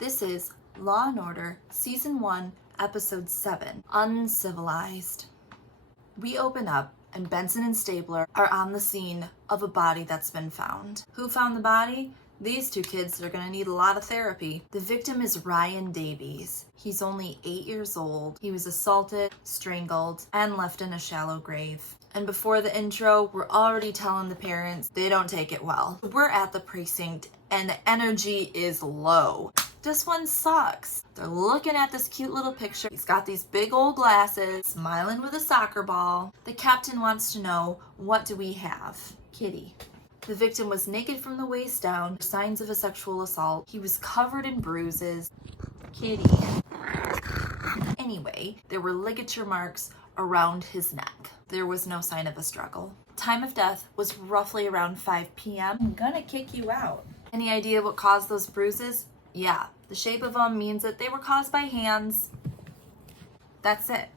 This is Law & Order, Season 1, Episode 7, Uncivilized. We open up and Benson and Stabler are on the scene of a body that's been found. Who found the body? These two kids are gonna need a lot of therapy. The victim is Ryan Davies. He's only 8 years old. He was assaulted, strangled, and left in a shallow grave. And before the intro, we're already telling the parents they don't take it well. We're at the precinct and the energy is low. This one sucks. They're looking at this cute little picture. He's got these big old glasses, smiling with a soccer ball. The captain wants to know, what do we have? Kitty. The victim was naked from the waist down, signs of a sexual assault. He was covered in bruises. Kitty. Anyway, there were ligature marks around his neck. There was no sign of a struggle. Time of death was roughly around 5 p.m. I'm gonna kick you out. Any idea what caused those bruises? Yeah, the shape of them means that they were caused by hands. That's it.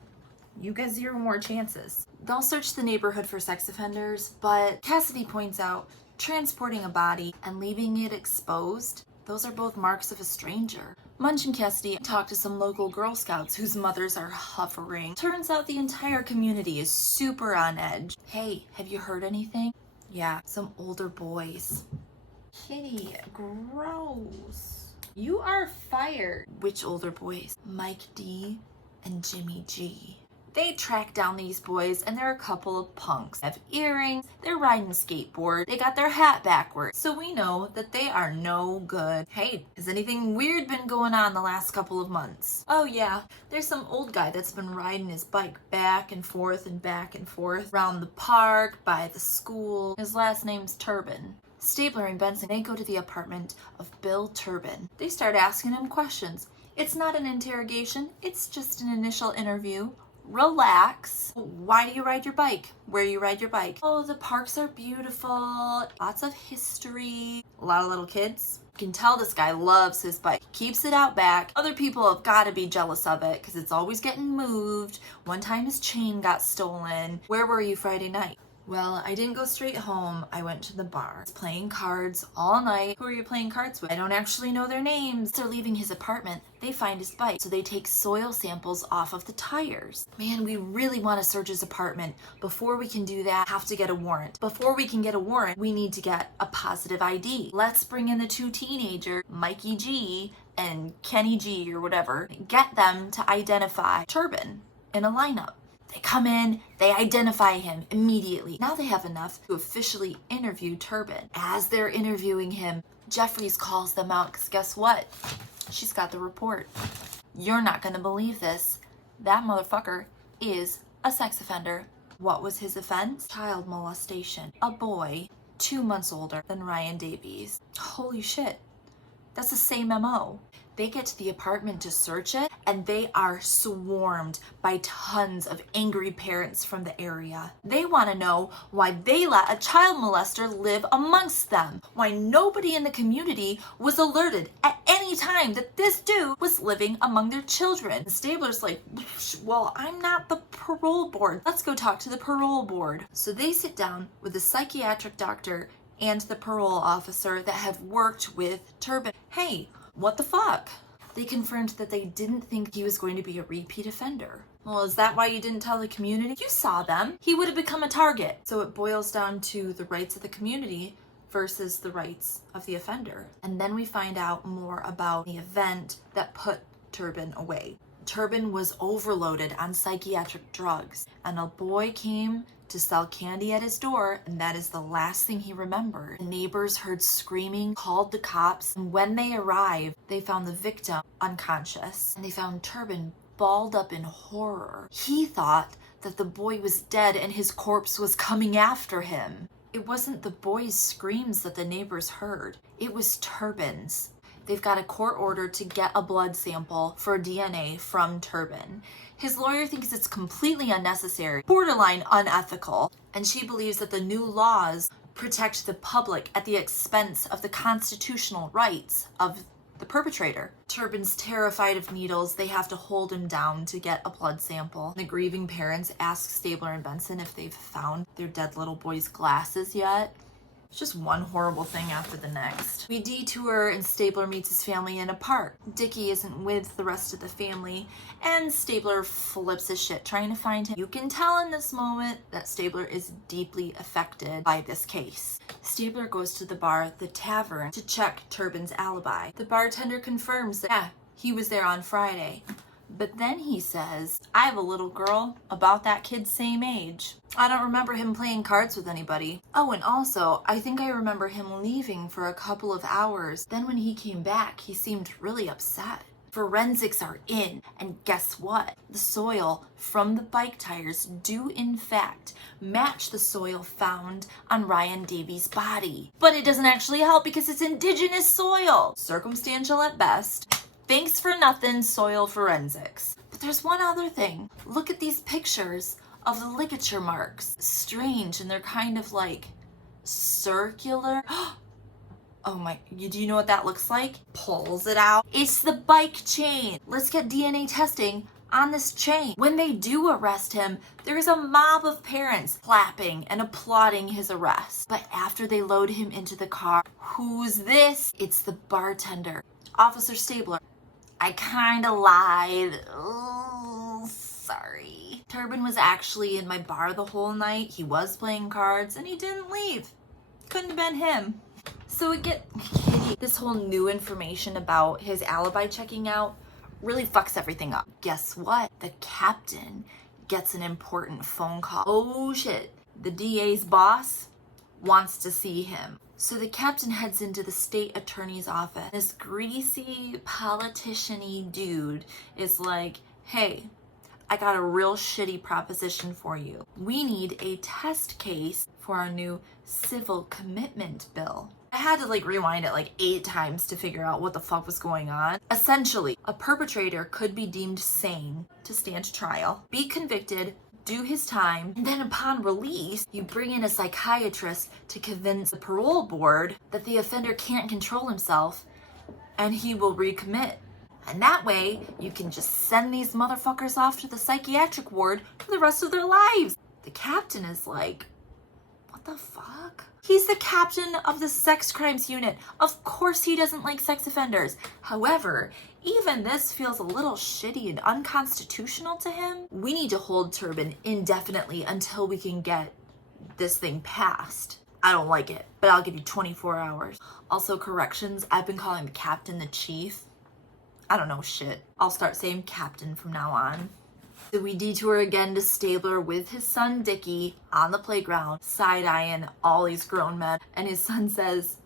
You get 0 more chances. They'll search the neighborhood for sex offenders, but Cassidy points out transporting a body and leaving it exposed, those are both marks of a stranger. Munch and Cassidy talk to some local Girl Scouts whose mothers are hovering. Turns out the entire community is super on edge. Hey, have you heard anything? Yeah, some older boys. Kitty, gross. You are fired. Which older boys? Mike D and Jimmy G. They track down these boys and they're a couple of punks. They have earrings, they're riding a skateboard, they got their hat backwards. So we know that they are no good. Hey, has anything weird been going on the last couple of months? Oh yeah, there's some old guy that's been riding his bike back and forth around the park, by the school. His last name's Turban. Stabler and Benson, they go to the apartment of Bill Turban. They start asking him questions. It's not an interrogation, it's just an initial interview. Relax. Why do you ride your bike? Where you ride your bike? Oh, the parks are beautiful. Lots of history. A lot of little kids. You can tell this guy loves his bike. Keeps it out back. Other people have got to be jealous of it because it's always getting moved. One time his chain got stolen. Where were you Friday night? Well, I didn't go straight home. I went to the bar. I was playing cards all night. Who are you playing cards with? I don't actually know their names. They're leaving his apartment. They find his bike, so they take soil samples off of the tires. Man, we really want to search his apartment. Before we can do that, have to get a warrant. Before we can get a warrant, we need to get a positive ID. Let's bring in the 2 teenagers, Mikey G and Kenny G or whatever. Get them to identify Turban in a lineup. They come in, they identify him immediately. Now they have enough to officially interview Turban. As they're interviewing him, Jeffries calls them out because guess what? She's got the report. You're not gonna believe this. That motherfucker is a sex offender. What was his offense? Child molestation. A boy 2 months older than Ryan Davies. Holy shit. That's the same MO. They get to the apartment to search it, and they are swarmed by tons of angry parents from the area. They want to know why they let a child molester live amongst them, why nobody in the community was alerted at any time that this dude was living among their children. Stabler's like, well, I'm not the parole board. Let's go talk to the parole board. So they sit down with the psychiatric doctor and the parole officer that have worked with Turban. Hey, what the fuck? They confirmed that they didn't think he was going to be a repeat offender. Well, is that why you didn't tell the community? You saw them. He would have become a target. So it boils down to the rights of the community versus the rights of the offender. And then we find out more about the event that put Turban away. Turban was overloaded on psychiatric drugs, and a boy came to sell candy at his door, and that is the last thing he remembered. The neighbors heard screaming, called the cops, and when they arrived, they found the victim unconscious, and they found Turban balled up in horror. He thought that the boy was dead and his corpse was coming after him. It wasn't the boy's screams that the neighbors heard. It was Turban's. They've got a court order to get a blood sample for DNA from Turban. His lawyer thinks it's completely unnecessary, borderline unethical, and she believes that the new laws protect the public at the expense of the constitutional rights of the perpetrator. Turban's terrified of needles. They have to hold him down to get a blood sample. The grieving parents ask Stabler and Benson if they've found their dead little boy's glasses yet. It's just one horrible thing after the next. We detour and Stabler meets his family in a park. Dickie isn't with the rest of the family and Stabler flips his shit trying to find him. You can tell in this moment that Stabler is deeply affected by this case. Stabler goes to the bar, the tavern, to check Turban's alibi. The bartender confirms that, yeah, he was there on Friday. But then he says, I have a little girl about that kid's same age. I don't remember him playing cards with anybody. Oh, and also, I think I remember him leaving for a couple of hours. Then when he came back, he seemed really upset. Forensics are in, and guess what? The soil from the bike tires do in fact match the soil found on Ryan Davies' body. But it doesn't actually help because it's indigenous soil. Circumstantial at best. Thanks for nothing, soil forensics. But there's one other thing. Look at these pictures of the ligature marks. Strange, and they're kind of like circular. Oh my, do you know what that looks like? Pulls it out. It's the bike chain. Let's get DNA testing on this chain. When they do arrest him, there's a mob of parents clapping and applauding his arrest. But after they load him into the car, who's this? It's the bartender, Officer Stabler. I kinda lied. Oh, sorry. Turban was actually in my bar the whole night. He was playing cards and he didn't leave. Couldn't have been him. So we get this whole new information about his alibi checking out really fucks everything up. Guess what? The captain gets an important phone call. Oh shit. The DA's boss wants to see him. So the captain heads into the state attorney's office. This greasy, politician-y dude is like, hey, I got a real shitty proposition for you. We need a test case for our new civil commitment bill. I had to rewind it 8 times to figure out what the fuck was going on. Essentially, a perpetrator could be deemed sane to stand trial, be convicted, do his time, and then upon release, you bring in a psychiatrist to convince the parole board that the offender can't control himself and he will recommit. And that way, you can just send these motherfuckers off to the psychiatric ward for the rest of their lives. The captain is like, what the fuck? He's the captain of the sex crimes unit. Of course he doesn't like sex offenders. However, even this feels a little shitty and unconstitutional to him. We need to hold Turban indefinitely until we can get this thing passed. I don't like it, but I'll give you 24 hours. Also, corrections, I've been calling the captain the chief. I don't know shit. I'll start saying captain from now on. So we detour again to Stabler with his son Dickie on the playground, side-eyeing all these grown men. And his son says,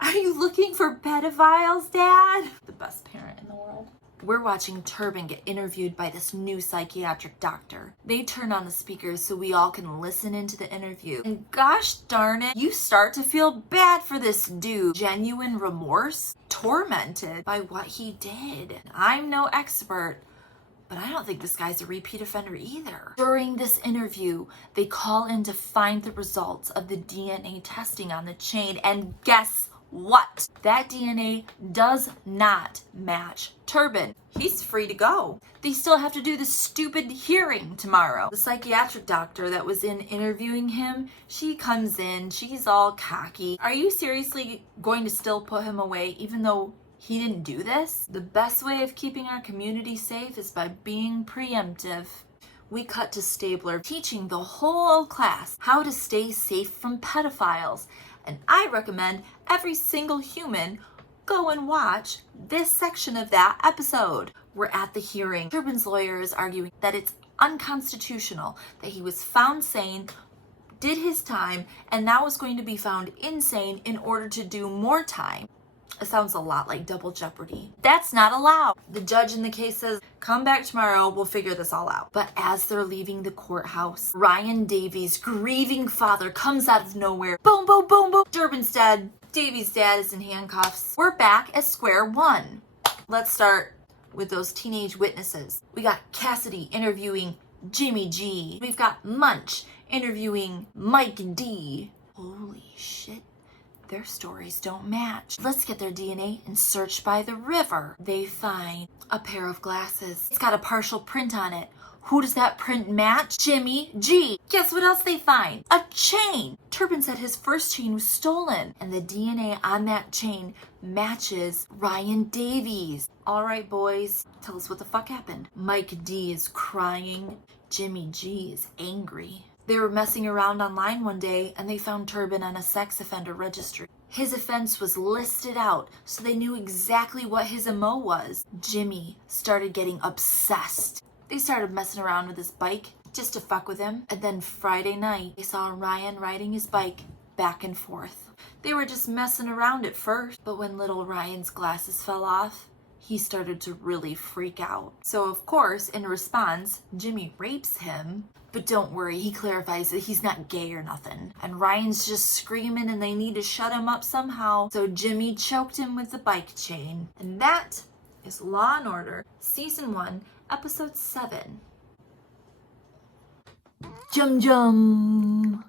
are you looking for pedophiles, Dad? The best parent in the world. We're watching Turban get interviewed by this new psychiatric doctor. They turn on the speakers so we all can listen into the interview. And gosh darn it, you start to feel bad for this dude. Genuine remorse, tormented by what he did. I'm no expert, but I don't think this guy's a repeat offender either. During this interview, they call in to find the results of the DNA testing on the chain, and guess what? That DNA does not match Turban. He's free to go. They still have to do the stupid hearing tomorrow. The psychiatric doctor that was in interviewing him, she comes in, she's all cocky. Are you seriously going to still put him away even though he didn't do this? The best way of keeping our community safe is by being preemptive. We cut to Stabler teaching the whole class how to stay safe from pedophiles. And I recommend every single human go and watch this section of that episode. We're at the hearing. Turban's lawyer is arguing that it's unconstitutional, that he was found sane, did his time, and now is going to be found insane in order to do more time. It sounds a lot like double jeopardy. That's not allowed. The judge in the case says, come back tomorrow, we'll figure this all out. But as they're leaving the courthouse, Ryan Davies' grieving father comes out of nowhere. Boom, boom, boom, boom. Turban's dead. Davies' dad is in handcuffs. We're back at square one. Let's start with those teenage witnesses. We got Cassidy interviewing Jimmy G. We've got Munch interviewing Mike D. Holy shit. Their stories don't match. Let's get their DNA and search by the river. They find a pair of glasses. It's got a partial print on it. Who does that print match? Jimmy G. Guess what else they find? A chain. Turban said his first chain was stolen, and the DNA on that chain matches Ryan Davies. All right, boys, tell us what the fuck happened. Mike D is crying. Jimmy G is angry. They were messing around online one day and they found Turban on a sex offender registry. His offense was listed out, so they knew exactly what his MO was. Jimmy started getting obsessed. They started messing around with his bike just to fuck with him. And then Friday night, they saw Ryan riding his bike back and forth. They were just messing around at first, but when little Ryan's glasses fell off, he started to really freak out. So of course, in response, Jimmy rapes him. But don't worry, he clarifies that he's not gay or nothing. And Ryan's just screaming and they need to shut him up somehow. So Jimmy choked him with the bike chain. And that is Law & Order, Season 1, Episode 7. Jum jum.